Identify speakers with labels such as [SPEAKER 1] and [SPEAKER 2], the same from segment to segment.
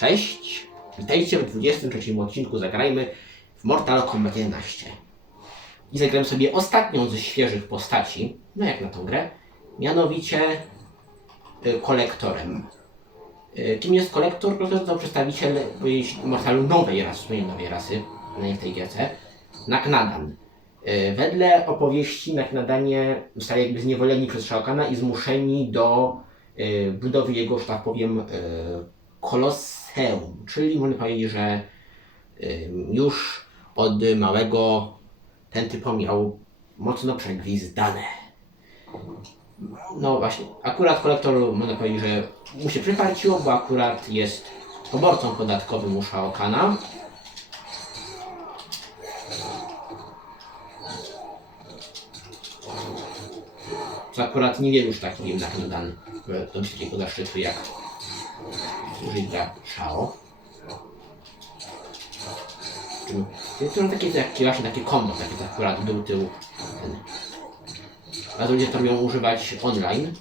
[SPEAKER 1] Cześć, witajcie w 23 odcinku Zagrajmy w Mortal Kombat 11. I zagram sobie ostatnią ze świeżych postaci, no jak na tą grę, mianowicie y, kolektorem. Y, Kim jest kolektor? Kolektor to przedstawiciel y, Mortalu nowej rasy, zupełnie nowej rasy, nie w tej gierce, Naknadan. Y, Wedle opowieści Naknadanie zostali jakby zniewoleni przez Shao i zmuszeni do y, budowy jego, że tak powiem, y, koloseum. Czyli można powiedzieć, że już od małego ten typo miał mocno przegwizdane. No właśnie, akurat kolektor można powiedzieć, że mu się przyparciło, bo akurat jest poborcą podatkowym u Shao. Co akurat niewielu już takich naknadan do takiego zaszczytu jak Shao. Czyli to takie, takie właśnie takie combo, takie to akurat dół tył ten. A ludzie to robią używać online.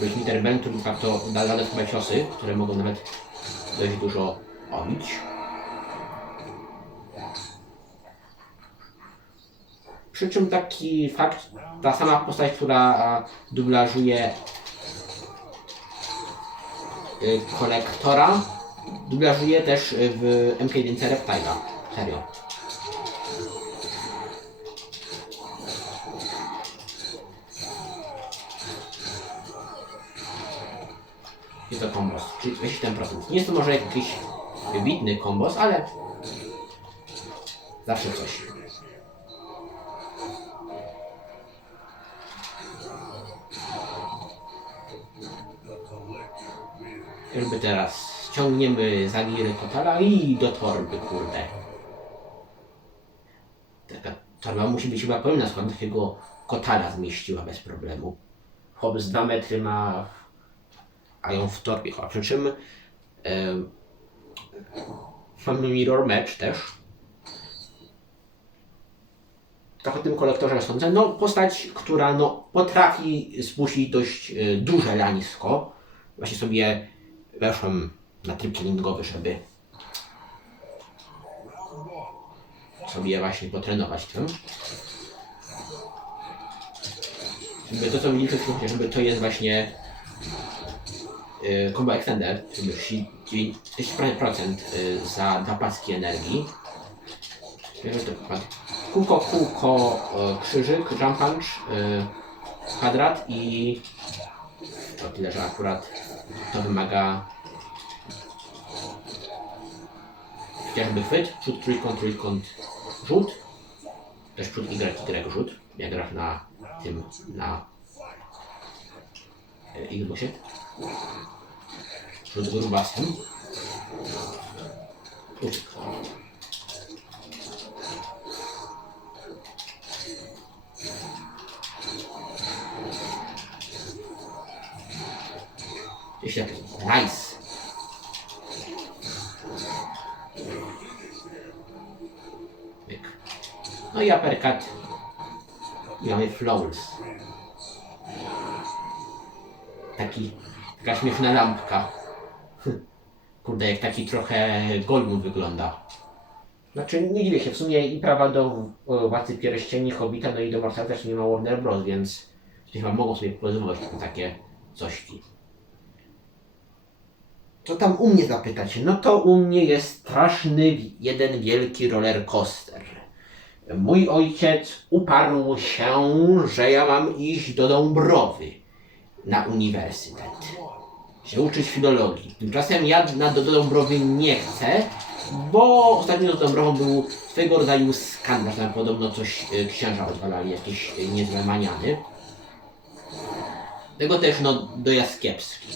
[SPEAKER 1] Być interventum, tak to da radę chyba ciosy, które mogą nawet dość dużo obić. Przy czym taki fakt, ta sama postać, która dublażuje y, kolektora, dublażuje też y, w MK1 Reptile'a. Serio. Jest to kombos, czyli 27%. Nie jest to może jakiś wybitny kombos, ale zawsze coś. Jakby teraz ściągniemy Zagiry Kotala i do torby, kurde. Taka torba musi być chyba pełna, skąd takiego Kotala zmieściła bez problemu. Chłop z 2 metry ma, a ją w torbie chowa. Przy czym e, mamy mirror match też. Trochę tym kolektorze sądzę. No, postać, która no, potrafi spuścić dość e, duże lanisko. Właśnie sobie weszłem na tryb treningowy, żeby sobie właśnie potrenować tym. Żeby to co widzicie, żeby to jest właśnie yy, combo extender, żeby 10% yy, za dwa energii. Bierze to. Kółko, kółko, yy, krzyżyk, jump punch, yy, kwadrat i to tyle, że akurat to wymaga chociażby chwyt, przód, trójkąt, trójkąt, rzut. Też przód Y, Y rzut. Jak grasz na tym, na e, Xboxie. Rzut grubasem. Uciek. Jeśli nice. I uppercut. I mamy flawless. Taki, taka śmieszna lampka. Kurde, jak taki trochę Goldmund wygląda. Znaczy, nie dziwię się, w sumie i prawa do o, Władcy Pierścieni, Hobbita, no i do Marsa też nie ma Warner Bros., więc chyba mogą sobie pozwolić na takie cośki. Co tam u mnie zapytacie? No to u mnie jest straszny jeden wielki roller coaster. Mój ojciec uparł się, że ja mam iść do Dąbrowy na uniwersytet. Się uczyć filologii. Tymczasem ja na, do, Dąbrowy nie chcę, bo ostatnio z Dąbrową był swego rodzaju skandal. Tam podobno coś y, księża odwalali, jakieś niezłe. Tego też no, dojazd kiepski.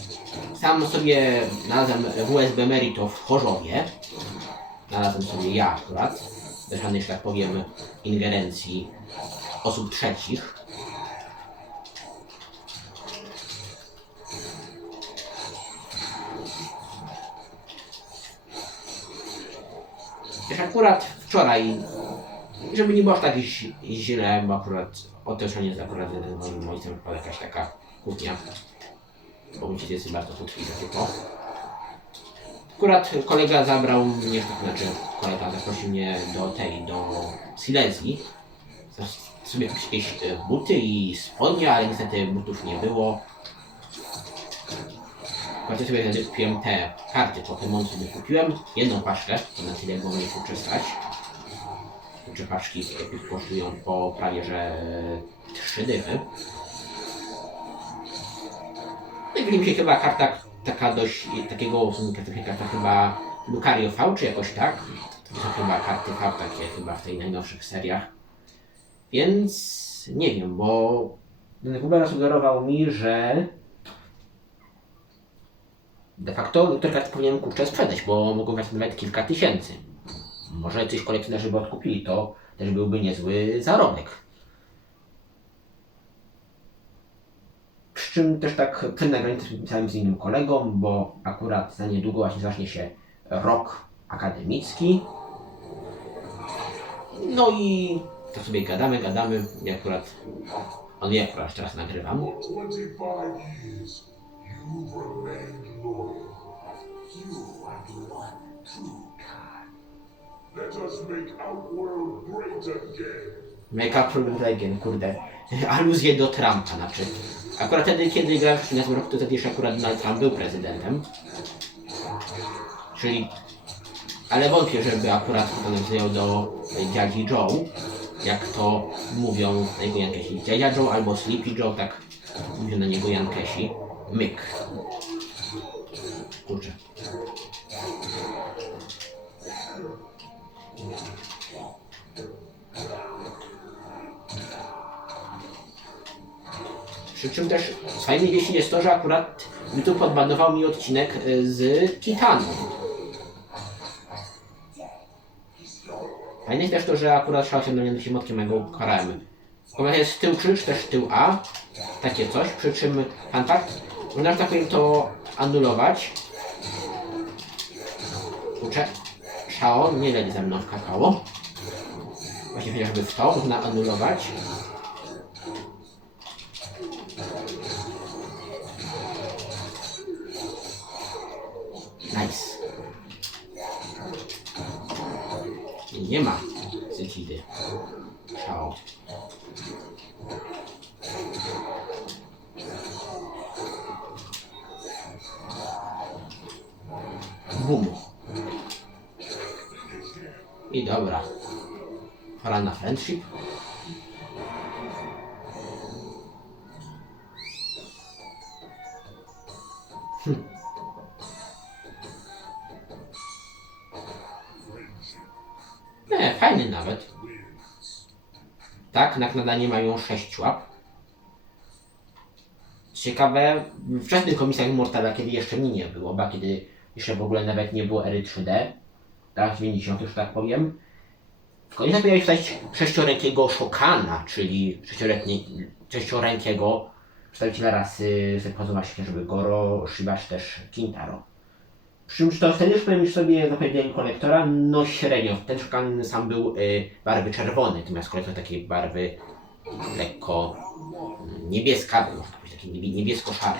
[SPEAKER 1] Sam sobie znalazłem WSB Merito w Chorzowie. Znalazłem sobie ja akurat. Żadnej, że tak powiem, ingerencji osób trzecich. Też akurat wczoraj, żeby nie było tak źle, bo akurat otoczenie jest akurat z moim ojcem jakaś taka kłótnia. Bo ojciec jest bardzo kłótliwy tylko. Akurat kolega zabrał mnie, znaczy kolega zaprosił mnie do tej, do Silesii. Zaraz sobie jakieś e, buty i spodnie, ale niestety butów nie było. Właśnie sobie wtedy kupiłem te karty Pokémon sobie kupiłem. Jedną paczkę, to na tyle było mnie kurczę stać. Kurczę paczki kosztują po prawie że trzy dychy. No i mi się chyba karta taka dość, takiego taka chyba Lucario V czy jakoś tak. To są chyba karty V takie chyba w tej najnowszych seriach. Więc nie wiem, bo Google zasugerował mi, że de facto te karty powinienem kurczę sprzedać, bo mogą wziąć nawet kilka tysięcy. Może coś kolekcjonerzy by odkupili, to też byłby niezły zarobek. Czym też tak przed nagraniem pisałem z innym kolegą, bo akurat za niedługo właśnie zacznie się rok akademicki. No i to sobie gadamy, gadamy i akurat on wie akurat teraz nagrywam.
[SPEAKER 2] For 25 years, you've remained loyal. You are the one true God. Let us make Outworld great again.
[SPEAKER 1] For Legend, kurde. Aluzje do Trumpa, znaczy. Akurat wtedy, kiedy grałem w 13 roku, to wtedy jeszcze akurat Donald Trump był prezydentem. Czyli... Ale wątpię, żeby akurat nawiązywał do dziadzi Joe, jak to mówią na niego Jankesi. Dziadzia Joe albo Sleepy Joe, tak mówią na niego Jankesi. Myk. Przy czym też fajnej wieści jest to, że akurat YouTube odbanował mi odcinek y, z Titanu. Fajne jest też to, że akurat szał się do mnie do motkiem mego karałem. Ponieważ jest tył krzyż, też tył A, takie coś, przy czym kontakt, można, tak powiem, to anulować. Kurczę, szao, nie leci ze mną w kakao. Właśnie chociażby w to można anulować. Nice. Nie ma Zycidy. Szao. Bum. I dobra. Pora na friendship. Nie, fajny nawet. Tak, na nadanie mają 6 łap. Ciekawe, w wczesnych komisjach Mortala, kiedy jeszcze mnie nie było, ba kiedy jeszcze w ogóle nawet nie było ery 3D, tak, 90 już tak powiem, w komisjach pojawił się sześciorękiego Szokana, czyli sześcioręki- sześciorękiego przedstawiciela rasy wychodzą chociażby Goro, Shiba czy też Kintaro. Przy powiem już sobie zapowiedziałem kolektora, no średnio. Ten szukan sam był y, barwy czerwony, natomiast kolektor takiej barwy lekko mm, niebieska, można taki niebie, niebiesko-szary.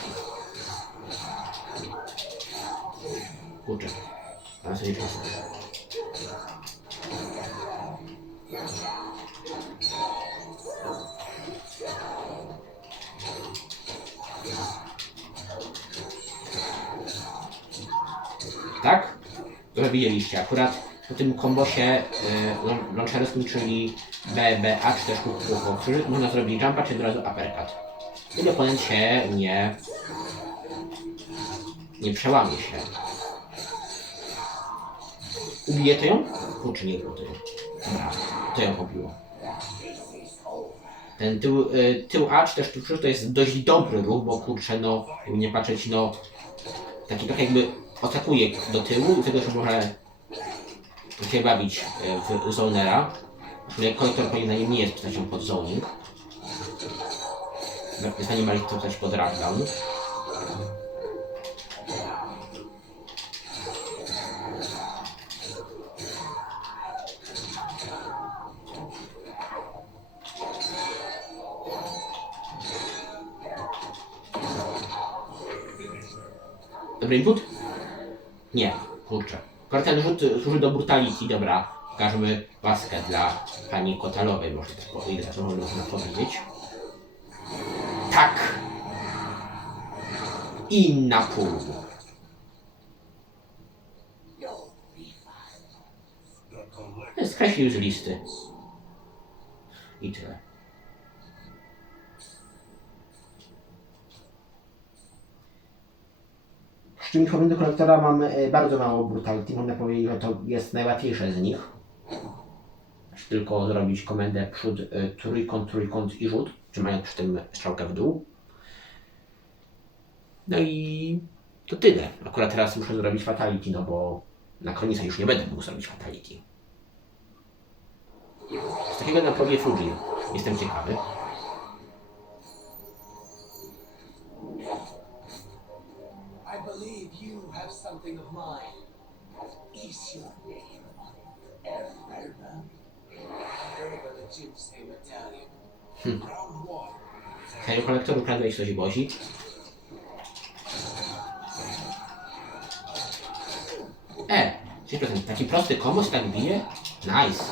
[SPEAKER 1] Kurczę, ale sobie czas. To widzieliście akurat po tym kombosie y, launcherskim, czyli BBA czy też kółko krzyżyk, można zrobić jumpa czy od razu uppercut. I oponent się nie nie przełamie się. Ubije to ją? Kurczę, nie ubiło to ją. Dobra, to ją obiło. Ten tył, y, tył A czy też tył to jest dość dobry ruch, bo kurczę, no, nie patrzeć, no, taki trochę jakby atakuje do tyłu i tego też może się bawić e, w zonera. Kolektor powinien nie jest postacią pod zoning. Jest animalik to też pod ragdown. Dobry input? Nie. Kurczę. Akurat ten rzut służy do brutality, dobra. Pokażmy łaskę dla pani Kotalowej, może tak po ile to można powiedzieć. Tak. I na pół. Skreślił z listy. I tyle. Z czymś do kolektora mamy e, bardzo mało brutality. Można powiedzieć, że to jest najłatwiejsze z nich. Tylko zrobić komendę przód, y, trójkąt, trójkąt i rzut, trzymając przy tym strzałkę w dół. No i to tyle. Akurat teraz muszę zrobić fatality, no bo na kronika już nie będę mógł zrobić fatality. Z takiego na Fujin. Jestem ciekawy. Z takiego kolektoru kradłeś coś bozi. E, 6%. Taki prosty kombos tak bije? Nice.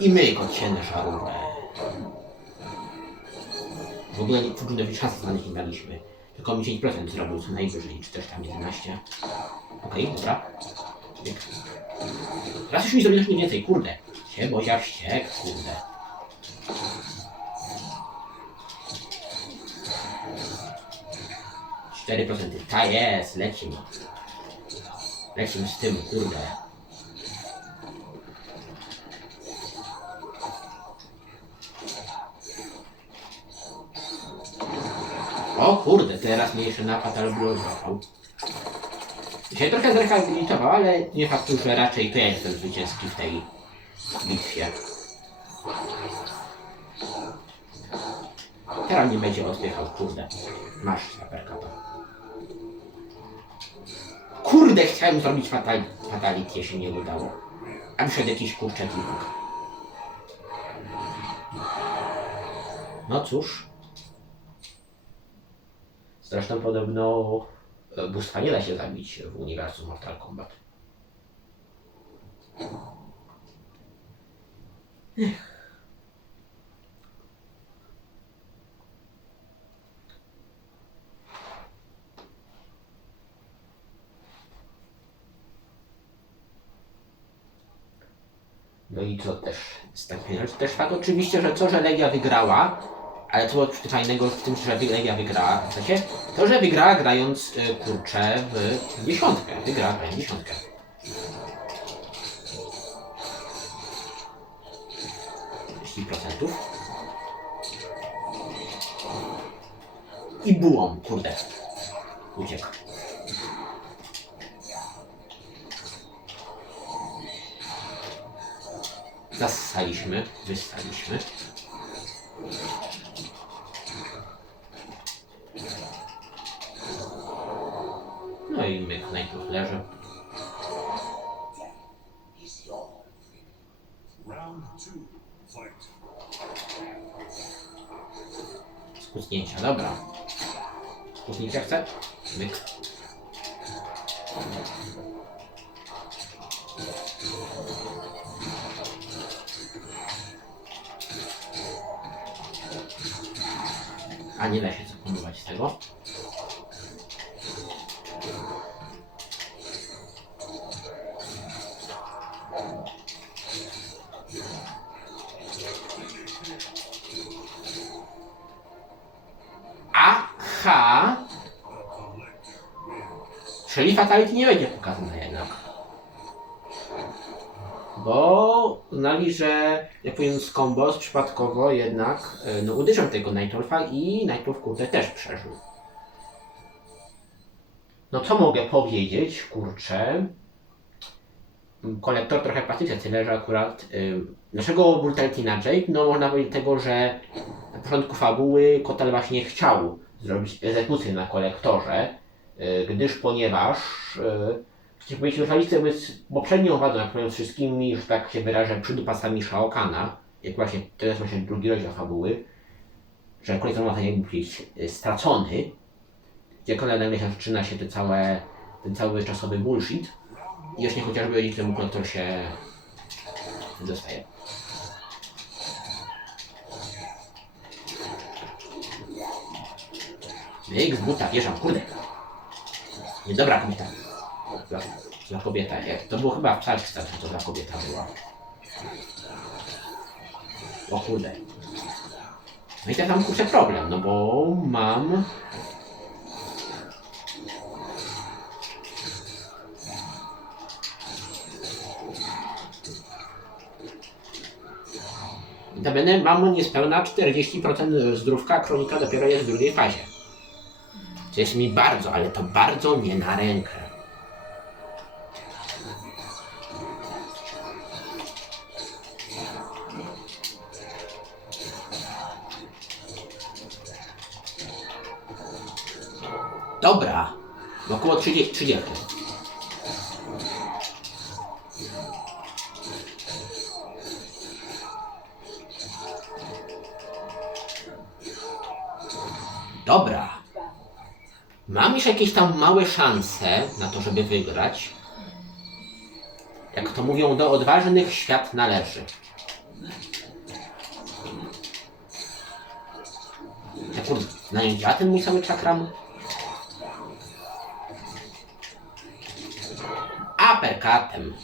[SPEAKER 1] I my kociene żarówne. W ogóle nie Fujinowi szansy na nich nie daliśmy. Tylko mi 10% zrobił co najwyżej, czy też tam 11. Okej, dobra. Pyk. Teraz już mi zrobił nie więcej, kurde. Się, bozia wściek, kurde. Cztery procenty. Ta jest, lecimy. Lecimy z tym, kurde. O kurde, teraz mnie jeszcze napad albo złapał. Się trochę zrehabilitował, ale nie faktu, że raczej to ja jestem zwycięski w tej bitwie. Teraz nie będzie odpychał, kurde. Masz saperkapa. Kurde, chciałem zrobić fatal fatality, się nie udało. A wyszedł jakiś kurczę wilk. No cóż. Zresztą podobno e, bóstwa nie da się zabić w uniwersum Mortal Kombat. No i co też rzeczy? Też fakt oczywiście, że co, że Legia wygrała, ale co było fajnego w tym, że Legia wygrała, w sensie to, że wygrała grając y, kurczę w dziesiątkę. Wygrała grając dziesiątkę. procentów. I bułą, kurde. Uciekł. Zassaliśmy, wyssaliśmy. No i myk najpierw leży. Skutnięcia, dobra. Skutnięcia chce? Myk. A nie da się z tego. Aha! Czyli Fatality nie będzie pokazane jednak. Bo uznali, że jak powiem z przypadkowo jednak e, no, uderzył tego Nightwolfa i Nightwolf kurde też przeżył. No co mogę powiedzieć, kurczę. Kolektor trochę patycie, tyle że akurat y, naszego Brutality na Jade, no można powiedzieć tego, że na początku fabuły Kotal właśnie chciał zrobić egzekucję na kolektorze, y, gdyż ponieważ y, Chcę powiedzieć, Alicja z poprzednią wadą, jak powiem, wszystkimi, że tak się wyrażę, przydupasami Shao Kahna, jak właśnie jest właśnie drugi rozdział fabuły, że kolejny ma jakby powiedzieć y, stracony, gdzie kolejna nagle zaczyna się te całe, ten cały czasowy bullshit i właśnie chociażby dzięki temu kontor się dostaje. Myk z buta, wjeżdżam, kurde. Niedobra kobieta. Za, za kobieta. To było chyba w że to za kobieta była. O kurde. No i teraz mam kurczę problem, no bo mam... Notabene mam niespełna 40% zdrówka, kronika dopiero jest w drugiej fazie. To jest mi bardzo, ale to bardzo nie na rękę. Dobra, około 30. 30. jakieś tam małe szanse na to, żeby wygrać. Jak to mówią, do odważnych świat należy. Ja na działa ten mój cały czakram? Uppercutem.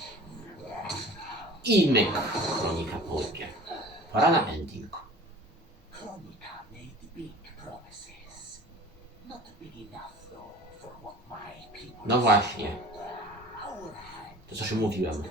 [SPEAKER 1] I myk. Kronika po łybie. Pora na ending. No właśnie. To co się mówiłem.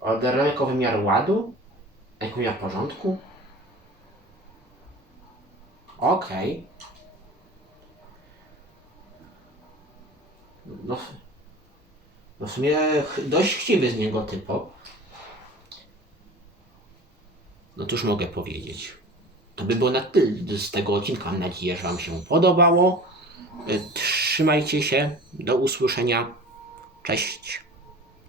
[SPEAKER 1] Odebrałem jako wymiar ładu? Jako wymiar porządku? Okej. No, w- no w sumie dość chciwy z niego typo. No cóż mogę powiedzieć. To by było na tyle z tego odcinka. Mam nadzieję, że Wam się podobało. Trzymajcie się. Do usłyszenia. Cześć.